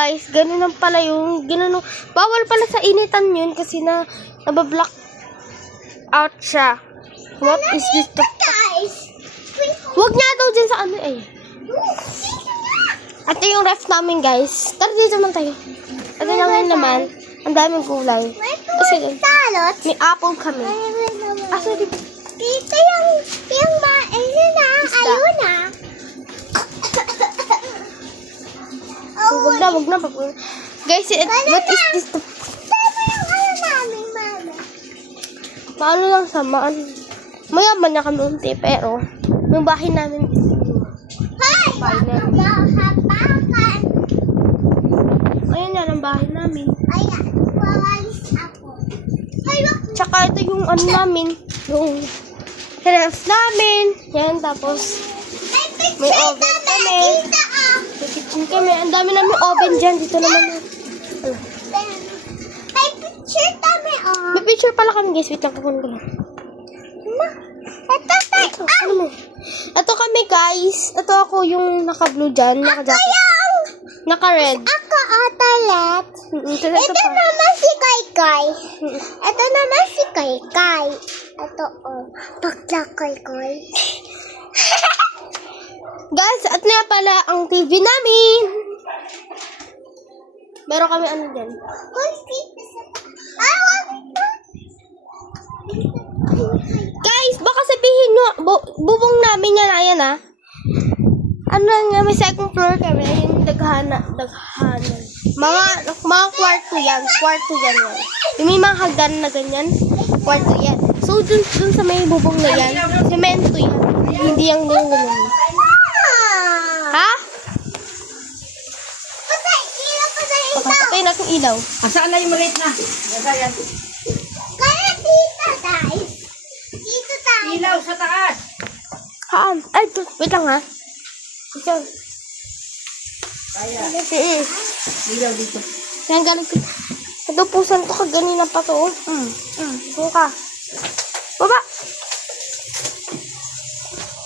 guys, ganun lang pala yung, ganun, bawal pala sa initan yun kasi nabablock out siya. What is this? Guys, Huwag niya daw dyan sa ano eh. Ito yung ref namin guys. Tara dito naman tayo. Ito naman naman, ang daming gulay. Kasi salot. may apple kami. Aso dito. Dito yung ayun na, ayun na. Wag na. Guys, what is this? Tama yung ano namin, mama. Maano lang samaan. Mayaman na kami unti, pero yung bahay namin is Hi! Hapakan. ayun yan ang bahay namin. Ayan, wawalis ako. Ay, wag. Tsaka ito yung ano namin, yung ref namin. Yan, tapos may oven kami. Kita ah. May kitchen kami. Ang dami namin oven dyan. Dito naman. May picture kami oh. May picture pala kami guys. Wait lang, kukunin ko lang. Ito tayo. Ano mo? Ito kami guys. Ito ako yung naka-blue dyan. Naka-jacket. Naka-red. Ako Otalet. Ito Ito pa. naman si Kaykay. Ito naman si Kaykay. Ito oh. Bakla Kaykay. Guys, at nga pala ang TV namin. Meron kami ano dyan. Guys, baka sabihin nyo, bubong namin yan, ayan ah. Ano nga, may second floor kami, yung daghanan. Mga kwarto yan, yan. Yung may mga hagdan na ganyan, kwarto yan. So, dun sa may bubong na yan, semento yan. Hindi yung ganyan. Ha? Patay na itong ilaw. Asaan na yung maliit na? Ayan. Kaya dito guys. Dito tayo. Ilaw sa taas. Haan? Ay, wait lang ha. Ito. Kaya. Ilaw dito. Yan, galing ko. Ito, pusan to kaganina pa to. Buka. Baba!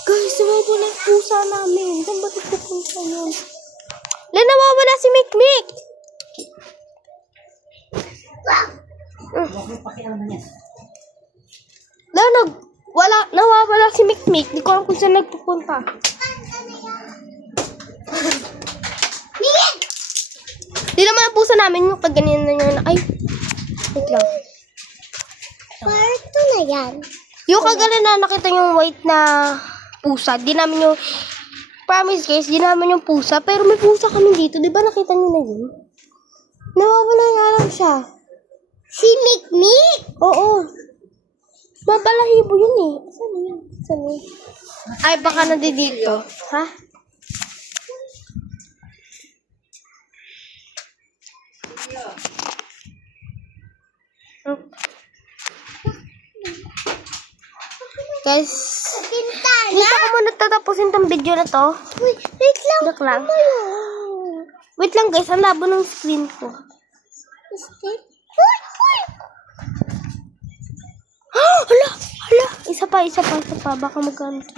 Guys, sumabo na yung pusa namin. Saan ba ito pusa yun? Nawawala si Mikmik! Huwag mo pakialaman yan. Nawawala si Mikmik. Di ko alam kung saan nagpupunta. Di naman ang pusa namin yung kaganina niya na, ay, wait lang. Kwarto na yan. Yung kaganina nakita yung white na pusa. Di namin yung, promise guys, di namin yung pusa. Pero may pusa kami dito. Di ba nakita niyo na yun? Nawawala nga lang siya. Si Mikmik. Oo. Mabalahibo yun eh. Saan yun? Saan yun? Ay, baka nandito. Ha? Guys, Bintana. hindi ko muna tatapusin tong video na to. Wait lang. Look lang. Wait lang guys, ang labo ng screen ko. Hala. Isa pa. Baka magkano to.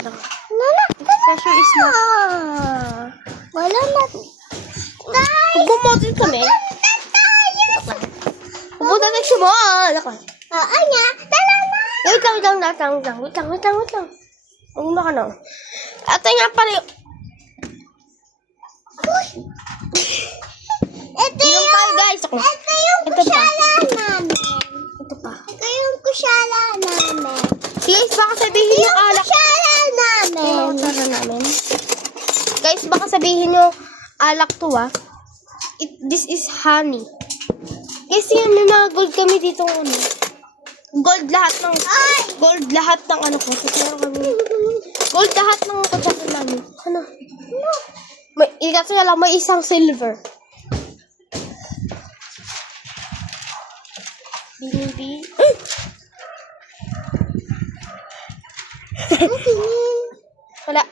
Nana. Pressure is not. Wala na. Guys. Bumotin kami. Pupunta tayo sa mall. Anya. Tala na. Wait lang. Una ka na. Ito nga pala yung... Ito Inom yung, tayo guys. ito yung Ito pa. kusyala namin. Ito pa. Ito yung kusyala namin. Guys, baka sabihin nyo alak. Kusyala namin. Yung kutsara namin. Guys, baka sabihin nyo alak to ah. This is honey. Guys, yan, may mga gold kami dito. Ano. Gold lahat ng ano ko. Gold lahat ng kutsara namin. Ano? Kasi nga lang, may isang silver. Binibi. Wala.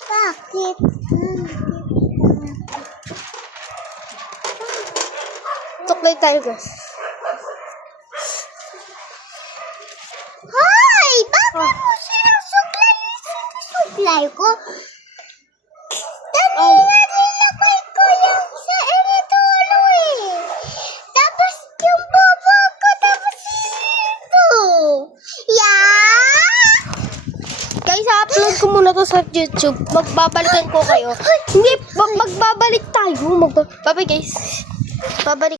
Bakit? Tuklay tayo guys. Hoy! Bakit mo sinusuklay? kulay ko. Oh. Nilagay ko yung sa eritulo eh. Tapos yung bobo ko, tapos ito. Yeah! Guys, upload ko muna to sa YouTube. Magbabalikan ko kayo. Hindi, magbabalik tayo. Bye-bye guys. Babalik.